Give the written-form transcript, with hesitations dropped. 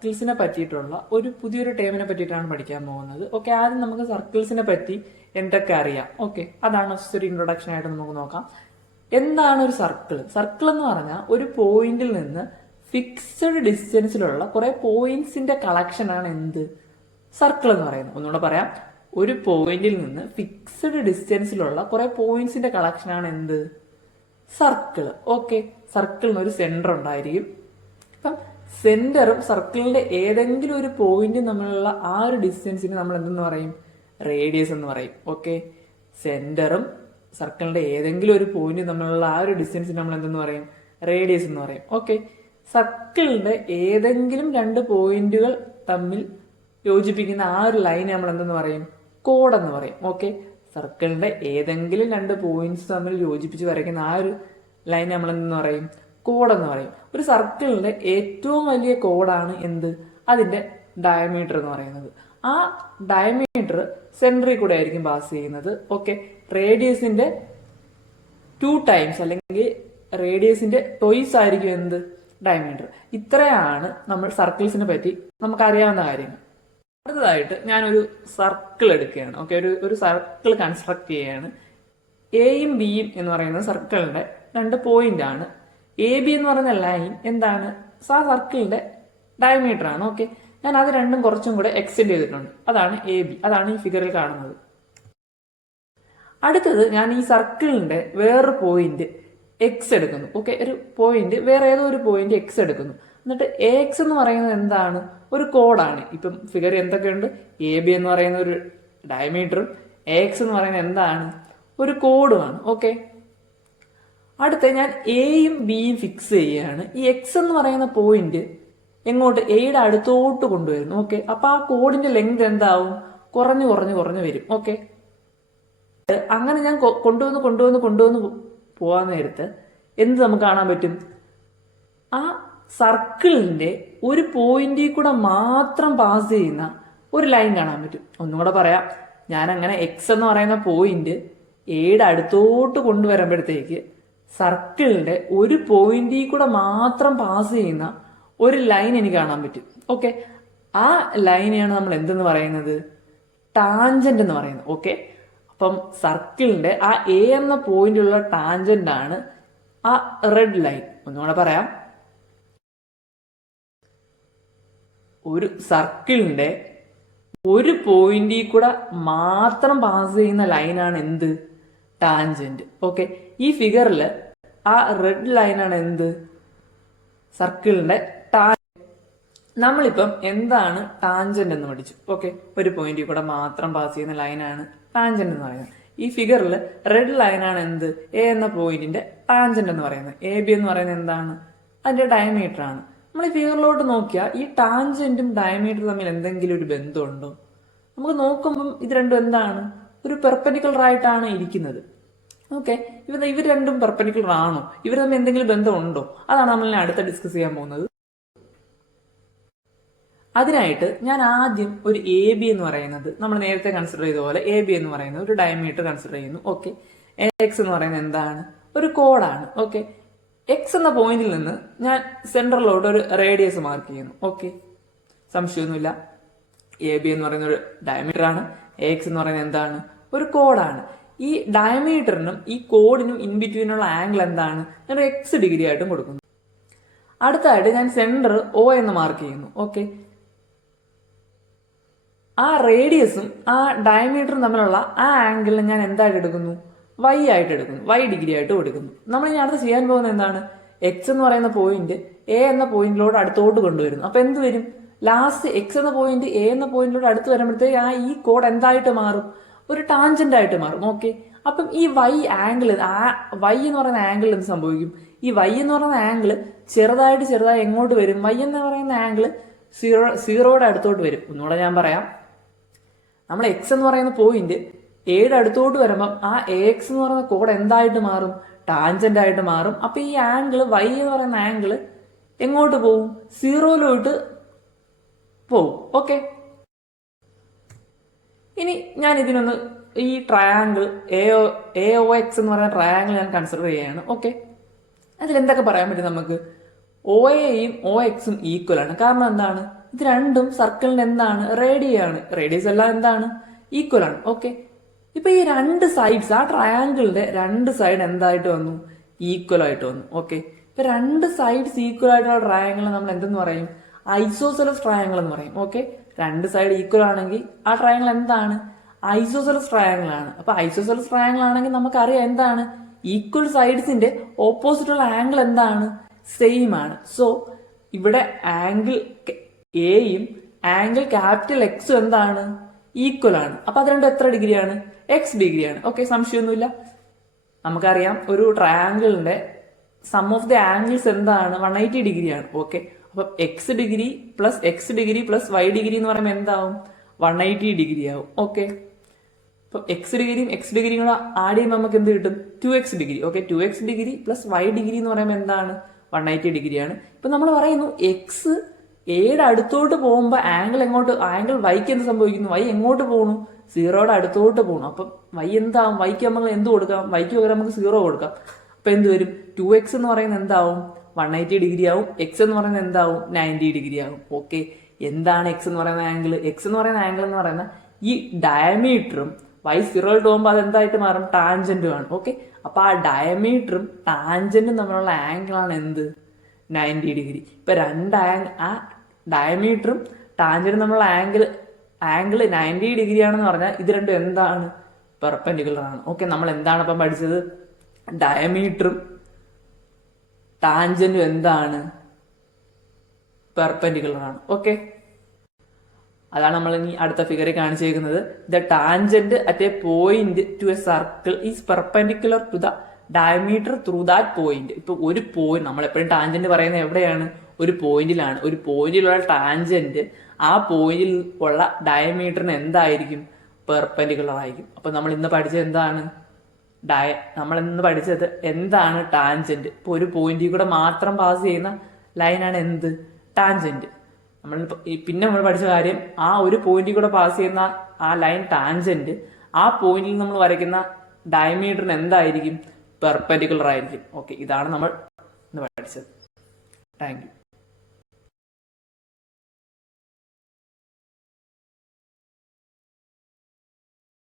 സർക്കിൾസിനെ പറ്റിയിട്ടുള്ള ഒരു പുതിയൊരു ടേമിനെ പറ്റിയിട്ടാണ് പഠിക്കാൻ പോകുന്നത്. ഓക്കെ, ആദ്യം നമുക്ക് സർക്കിൾസിനെ പറ്റി എന്തൊക്കെ അറിയാം. ഓക്കെ, അതാണ് ഒരു ഇൻട്രൊഡക്ഷൻ ആയിട്ട് നമുക്ക് നോക്കാം. എന്താണ് ഒരു സർക്കിൾ? സർക്കിൾ എന്ന് പറഞ്ഞാൽ ഒരു പോയിന്റിൽ നിന്ന് ഫിക്സഡ് ഡിസ്റ്റൻസിലുള്ള കുറെ പോയിന്റ്സിന്റെ കളക്ഷനാണ് എന്ത് സർക്കിൾ എന്ന് പറയുന്നത്. ഒന്നുകൂടെ പറയാം, ഒരു പോയിന്റിൽ നിന്ന് ഫിക്സഡ് ഡിസ്റ്റൻസിലുള്ള കുറെ പോയിന്റ്സിന്റെ കളക്ഷനാണ് എന്ത് സർക്കിൾ. ഓക്കെ, സർക്കിളിന് ഒരു സെന്റർ ഉണ്ടായിരിക്കും. അപ്പം സെന്ററും സർക്കിളിന്റെ ഏതെങ്കിലും ഒരു പോയിന്റ് തമ്മിലുള്ള ആ ഒരു ഡിസ്റ്റൻസിന് നമ്മൾ എന്തെന്ന് പറയും? റേഡിയസ് എന്ന് പറയും. ഓക്കെ, സെന്ററും സർക്കിളിന്റെ ഏതെങ്കിലും ഒരു പോയിന്റ് തമ്മിലുള്ള ആ ഒരു ഡിസ്റ്റൻസിന് നമ്മൾ എന്തെന്ന് പറയും? റേഡിയസ് എന്ന് പറയും. ഓക്കെ, സർക്കിളിന്റെ ഏതെങ്കിലും രണ്ട് പോയിന്റുകൾ തമ്മിൽ യോജിപ്പിക്കുന്ന ആ ഒരു ലൈൻ നമ്മൾ എന്തെന്ന് പറയും? കോഡ് എന്ന് പറയും. ഓക്കെ, സർക്കിളിന്റെ ഏതെങ്കിലും രണ്ട് പോയിന്റ്സ് തമ്മിൽ യോജിപ്പിച്ച് വരയ്ക്കുന്ന ആ ഒരു ലൈൻ നമ്മൾ എന്തെന്ന് പറയും? കോഡ് എന്ന് പറയും. ഒരു സർക്കിളിന്റെ ഏറ്റവും വലിയ കോഡാണ് എന്ത്? അതിന്റെ ഡയമീറ്റർ എന്ന് പറയുന്നത്. ആ ഡയമീറ്റർ സെന്ററിൽ കൂടെ ആയിരിക്കും പാസ് ചെയ്യുന്നത്. ഓക്കെ, റേഡിയസിന്റെ 2 ടൈംസ് അല്ലെങ്കിൽ റേഡിയസിന്റെ ടോയ്സ് ആയിരിക്കും എന്ത്? ഡയമീറ്റർ. ഇത്രയാണ് നമ്മൾ സർക്കിൾസിനെ പറ്റി നമുക്കറിയാവുന്ന കാര്യങ്ങൾ. അടുത്തതായിട്ട് ഞാനൊരു സർക്കിൾ എടുക്കുകയാണ്. ഓക്കെ, ഒരു സർക്കിൾ കൺസ്ട്രക്ട് ചെയ്യുകയാണ്. എയും ബിയും എന്ന് പറയുന്ന സർക്കിളിന്റെ രണ്ട് പോയിന്റ് ആണ്. എ ബി എന്ന് പറയുന്ന ലൈൻ എന്താണ്? സർക്കിളിന്റെ ഡയമീറ്റർ ആണ്. ഓക്കെ, ഞാൻ അത് രണ്ടും കുറച്ചും കൂടെ എക്സ്റ്റെൻഡ് ചെയ്തിട്ടുണ്ട്. അതാണ് എ ബി. അതാണ് ഈ ഫിഗറിൽ കാണുന്നത്. അടുത്തത് ഞാൻ ഈ സർക്കിളിന്റെ വേറൊരു പോയിന്റ് എക്സ് എടുക്കുന്നു. ഓക്കെ, ഒരു പോയിന്റ് വേറെ ഏതോ ഒരു പോയിന്റ് എക്സ് എടുക്കുന്നു. എന്നിട്ട് എ എക്സ് എന്ന് പറയുന്നത് എന്താണ്? ഒരു കോഡാണ്. ഇപ്പം ഫിഗർ എന്തൊക്കെയുണ്ട്? എ ബി എന്ന് പറയുന്ന ഒരു ഡയമീറ്ററും എ എക്സ് എന്ന് പറയുന്നത് എന്താണ്? ഒരു കോഡുമാണ്. ഓക്കെ, അടുത്ത ഞാൻ എയും ബിയും ഫിക്സ് ചെയ്യുകയാണ്. ഈ എക്സ് എന്ന് പറയുന്ന പോയിന്റ് എങ്ങോട്ട്? എയുടെ അടുത്തോട്ട് കൊണ്ടുവരുന്നു. ഓക്കെ, അപ്പൊ ആ കോഡിന്റെ ലെങ്ത് എന്താവും? കുറഞ്ഞു കുറഞ്ഞു കുറഞ്ഞു വരും. ഓക്കെ, അങ്ങനെ ഞാൻ കൊണ്ടുവന്ന് പോവാൻ നേരത്ത് എന്ത് നമുക്ക് കാണാൻ പറ്റും? ആ സർക്കിളിന്റെ ഒരു പോയിന്റിൽ കൂടെ മാത്രം പാസ് ചെയ്യുന്ന ഒരു ലൈൻ കാണാൻ പറ്റും. ഒന്നുകൂടെ പറയാം, ഞാൻ അങ്ങനെ എക്സ് എന്ന് പറയുന്ന പോയിന്റ് എയുടെ അടുത്തോട്ട് കൊണ്ടുവരുമ്പോഴത്തേക്ക് സർക്കിളിന്റെ ഒരു പോയിന്റിൽ കൂടെ മാത്രം പാസ് ചെയ്യുന്ന ഒരു ലൈൻ എനിക്ക് കാണാൻ പറ്റും. ഓക്കെ, ആ ലൈനെയാണ് നമ്മൾ എന്തെന്ന് പറയുന്നത്? ടാൻജന്റ് എന്ന് പറയുന്നത്. ഓക്കെ, അപ്പം സർക്കിളിന്റെ ആ എ എന്ന പോയിന്റിലുള്ള ടാൻജന്റ് ആണ് ആ റെഡ് ലൈൻ. ഒന്നുകൂടെ പറയാം, ഒരു സർക്കിളിന്റെ ഒരു പോയിന്റിൽ കൂടെ മാത്രം പാസ് ചെയ്യുന്ന ലൈനാണ് എന്ത്? ടാൻജന്റ്. ഓക്കെ, ഈ ഫിഗറിൽ ആ റെഡ് ലൈനാണ് എന്ത്? സർക്കിളിന്റെ നമ്മളിപ്പം എന്താണ് ടാൻജന്റ് എന്ന് പഠിച്ചു. ഓക്കെ, ഒരു പോയിന്റിൽ കൂടെ മാത്രം പാസ് ചെയ്യുന്ന ലൈനാണ് ടാൻജന്റ് എന്ന് പറയുന്നത്. ഈ ഫിഗറിൽ റെഡ് ലൈനാണ് എന്ത്? എ എന്ന പോയിന്റിന്റെ ടാൻജന്റ് എന്ന് പറയുന്നത്. എ ബി എന്ന് പറയുന്നത് എന്താണ്? അതിന്റെ ഡയമീറ്റർ ആണ്. നമ്മൾ ഈ ഫിഗറിലോട്ട് നോക്കിയാൽ ഈ ടാൻജന്റും ഡയമീറ്ററും തമ്മിൽ എന്തെങ്കിലും ഒരു ബന്ധമുണ്ടോ? നമുക്ക് നോക്കുമ്പം ഇത് രണ്ടും എന്താണ്? ഒരു പെർപെൻഡിക്കുലർ ആയിട്ടാണ് ഇരിക്കുന്നത്. ഓക്കെ, ഇവർ രണ്ടും പെർപെൻഡിക്കുലർ ആണോ? ഇവർ തമ്മിൽ എന്തെങ്കിലും ബന്ധമുണ്ടോ? അതാണ് നമ്മൾ അടുത്ത ഡിസ്കസ് ചെയ്യാൻ പോകുന്നത്. അതിനായിട്ട് ഞാൻ ആദ്യം ഒരു എ ബി എന്ന് പറയുന്നത് നമ്മൾ നേരത്തെ കൺസിഡർ ചെയ്ത പോലെ എ ബി എന്ന് പറയുന്നത് ഒരു ഡയമീറ്റർ കൺസിഡർ ചെയ്യുന്നു. ഓക്കെ, എക്സ് എന്ന് പറയുന്നത് എന്താണ്? ഒരു കോഡാണ്. ഓക്കെ, എക്സ് എന്ന പോയിന്റിൽ നിന്ന് ഞാൻ സെൻട്രലിലോട്ട് ഒരു റേഡിയസ് മാർക്ക് ചെയ്യുന്നു. ഓക്കെ, സംശയമൊന്നുമില്ല, എ ബി എന്ന് പറയുന്ന ഒരു ഡയമീറ്റർ ആണ്. എക്സ് എന്ന് പറയുന്നത് എന്താണ്? ഒരു കോഡാണ്. ഈ ഡയമീറ്ററിനും ഈ കോഡിനും ഇൻ ബിറ്റ്വീനുള്ള ആംഗിൾ എന്താണ്? ഞാൻ ഒരു എക്സ് ഡിഗ്രി ആയിട്ടും കൊടുക്കുന്നു. അടുത്തായിട്ട് ഞാൻ സെന്റർ ഒ എന്ന് മാർക്ക് ചെയ്യുന്നു. ഓക്കെ, ആ റേഡിയസും ആ ഡയമീറ്ററും തമ്മിലുള്ള ആ ആംഗിളിൽ ഞാൻ എന്തായിട്ട് എടുക്കുന്നു? വൈ ആയിട്ട് എടുക്കുന്നു, വൈ ഡിഗ്രി ആയിട്ട് കൊടുക്കുന്നു. നമ്മൾ ഇനി അടുത്ത് ചെയ്യാൻ പോകുന്നത് എന്താണ്? എക്സ് എന്ന് പറയുന്ന പോയിന്റ് എ എന്ന പോയിന്റിലോട്ട് അടുത്തോട്ട് കൊണ്ടുവരുന്നു. അപ്പൊ എന്ത് വരും? ലാസ്റ്റ് എക്സ് എന്ന പോയിന്റ് എ എന്ന പോയിന്റിലോട്ട് അടുത്ത് വരുമ്പോഴത്തേക്ക് ആ ഈ കോഡ് എന്തായിട്ട് മാറും? ഒരു ടാൻജന്റ് ആയിട്ട് മാറും. ഓക്കെ, അപ്പം ഈ വൈ ആംഗിൾ, ആ വൈ എന്ന് പറയുന്ന ആംഗിൾ എന്ത് സംഭവിക്കും? ഈ വൈ എന്ന് പറയുന്ന ആംഗിൾ ചെറുതായി എങ്ങോട്ട് വരും? വൈ എന്ന് പറയുന്ന ആംഗിൾ സീറോയുടെ അടുത്തോട്ട് വരും. ഒന്നുകൂടെ ഞാൻ പറയാം, നമ്മൾ എക്സ് എന്ന് പറയുന്ന പോയിന്റ് എയുടെ അടുത്തോട്ട് വരുമ്പം ആ എ എക്സ് എന്ന് പറയുന്ന കോഡ് എന്തായിട്ട് മാറും? ടാൻജന്റ് ആയിട്ട് മാറും. അപ്പൊ ഈ ആംഗിൾ വൈ എന്ന് പറയുന്ന ആംഗിൾ എങ്ങോട്ട് പോവും? സീറോയിലോട്ട് പോവും. ഓക്കെ, ഇനി ഞാൻ ഇതിനൊന്ന് ഈ ട്രയാങ്കിൾ എ ഒ എക്സ് എന്ന് പറയുന്ന ട്രയാങ്കിൾ ഞാൻ കൺസിഡർ ചെയ്യുകയാണ്. ഓക്കെ, അതിൽ എന്തൊക്കെ പറയാൻ പറ്റും നമുക്ക്? ഒ എയും ഒ എക്സും ഈക്വൽ ആണ്. കാരണം എന്താണ്? ഇത് രണ്ടും സർക്കിളിന്റെ എന്താണ്? റേഡിയാണ്. റേഡിയസ് എല്ലാം എന്താണ്? ഈക്വൽ ആണ്. ഓക്കെ, ഇപ്പൊ ഈ രണ്ട് സൈഡ്സ്, ആ ട്രയാങ്കിളിന്റെ രണ്ട് സൈഡ് എന്തായിട്ട് വന്നു? ഈക്വൽ ആയിട്ട് വന്നു. ഓക്കെ, ഇപ്പൊ രണ്ട് സൈഡ്സ് ഈക്വൽ ആയിട്ടുള്ള ട്രയാങ്കിൾ നമ്മൾ എന്തെന്ന് പറയും? ഐസോസെലസ് ട്രയാങ്കിൾ എന്ന് പറയും. ഓക്കെ, രണ്ട് സൈഡ് ഈക്വൽ ആണെങ്കിൽ ആ ട്രയാങ്കിൾ എന്താണ്? ഐസോസെലസ് ട്രയാങ്കിൾ ആണ്. അപ്പൊ ഐസോസെലസ് ട്രയാങ്കിൾ ആണെങ്കിൽ നമുക്കറിയാം എന്താണ്? ഈക്വൽ സൈഡ്സിന്റെ ഓപ്പോസിറ്റ് ഉള്ള ആംഗിൾ എന്താണ്? സെയിം ആണ്. സോ ഇവിടെ ആംഗിൾ എയും ആംഗിൾ ക്യാപിറ്റൽ എക്സും എന്താണ്? ഈക്വൽ ആണ്. അപ്പൊ അത് രണ്ടും എത്ര ഡിഗ്രിയാണ്? എക്സ് ഡിഗ്രിയാണ്. ഓക്കെ, സംശയമൊന്നുമില്ല. നമുക്കറിയാം ഒരു ട്രയാങ്കിളിന്റെ സം ഓഫ് ദി ആംഗിൾസ് എന്താണ്? 180 ഡിഗ്രിയാണ്. ഓക്കെ, അപ്പൊ X degree plus Y degree എന്ന് പറയുമ്പോൾ എന്താവും? 180 ഡിഗ്രി ആവും. ഓക്കെ, ഇപ്പൊ എക്സ് ഡിഗ്രിയും കൂടെ ആഡ് ചെയ്യുമ്പോൾ നമുക്ക് എന്ത് കിട്ടും? 2x degree. Okay, 2x degree plus Y degree എന്ന് പറയുമ്പോൾ എന്താണ്? 180 ഡിഗ്രിയാണ്. ഇപ്പൊ നമ്മൾ പറയുന്നു എക്സ് എയുടെ അടുത്തോട്ട് പോകുമ്പോൾ ആംഗിൾ വൈക്ക് എന്ത് സംഭവിക്കുന്നു? വൈ എങ്ങോട്ട് പോകണു? സീറോയുടെ അടുത്തോട്ട് പോകണം. അപ്പം വൈ എന്താവും? വൈക്ക് നമുക്ക് എന്ത് കൊടുക്കാം? വൈക്ക് പകരം നമുക്ക് 0 കൊടുക്കാം. അപ്പൊ എന്ത് വരും? 2x എന്ന് പറയുന്നത് എന്താവും? 180 ഡിഗ്രി ആവും. എക്സ് എന്ന് പറയുന്നത് എന്താവും? 90 ഡിഗ്രി ആവും. ഓക്കെ, എന്താണ് എക്സ് എന്ന് പറയുന്ന ആംഗിൾ? എക്സ് എന്ന് പറയുന്ന ആംഗിൾ എന്ന് പറയുന്ന ഈ ഡയമീറ്ററും വൈ 0 പോകുമ്പോൾ അത് എന്തായിട്ട് മാറും? ടാൻജന്റും ആണ്. ഓക്കെ, അപ്പൊ ആ ഡയമീറ്ററും ടാൻജന്റും തമ്മിലുള്ള ആംഗിൾ ആണ് എന്ത്? 90 ഡിഗ്രി. ഇപ്പൊ ആ ഡയമീറ്ററും ടാൻജന്റും തമ്മിലുള്ള ആംഗിൾ 90 ഡിഗ്രി ആണെന്ന് പറഞ്ഞാൽ ഇത് രണ്ടും എന്താണ്? പെർപെൻഡിക്കുലർ ആണ്. ഓക്കെ, നമ്മൾ എന്താണ് അപ്പം പഠിച്ചത്? ഡയമീറ്ററും ടാൻജന്റും എന്താണ്? പെർപെൻഡിക്കുലർ ആണ്. ഓക്കെ, അതാണ് നമ്മൾ ഇനി അടുത്ത ഫിഗറിൽ കാണിച്ചേക്കുന്നത്. The tangent at a point to a circle is perpendicular to the diameter through that point. ഇപ്പൊ ഒരു പോയിന്റ്, നമ്മൾ എപ്പോഴും ടാൻജന്റ് പറയുന്നത് എവിടെയാണ്? ഒരു പോയിന്റിലാണ്. ഒരു പോയിന്റിലുള്ള ടാൻജന്റ് ആ പോയിന്റിൽ ഉള്ള ഡയമീറ്ററിന് എന്തായിരിക്കും? പെർപെൻഡിക്കുലർ ആയിരിക്കും. അപ്പൊ നമ്മൾ ഇന്ന് പഠിച്ചത് എന്താണ്? എന്താണ് ടാൻജന്റ്? ഇപ്പൊ ഒരു പോയിന്റിൽ കൂടെ മാത്രം പാസ് ചെയ്യുന്ന ലൈനാണ് എന്ത്? ടാൻജന്റ്. പിന്നെ നമ്മൾ പഠിച്ച കാര്യം, ആ ഒരു പോയിന്റിൽ കൂടെ പാസ് ചെയ്യുന്ന ആ ലൈൻ ടാൻജന്റ് ആ പോയിന്റിൽ നമ്മൾ വരയ്ക്കുന്ന ഡയമീറ്ററിന് എന്തായിരിക്കും? പെർപെൻഡിക്കുലർ ആയിരിക്കും. ഓക്കെ, ഇതാണ് നമ്മൾ ഇന്ന് പഠിച്ചത്. Thank you.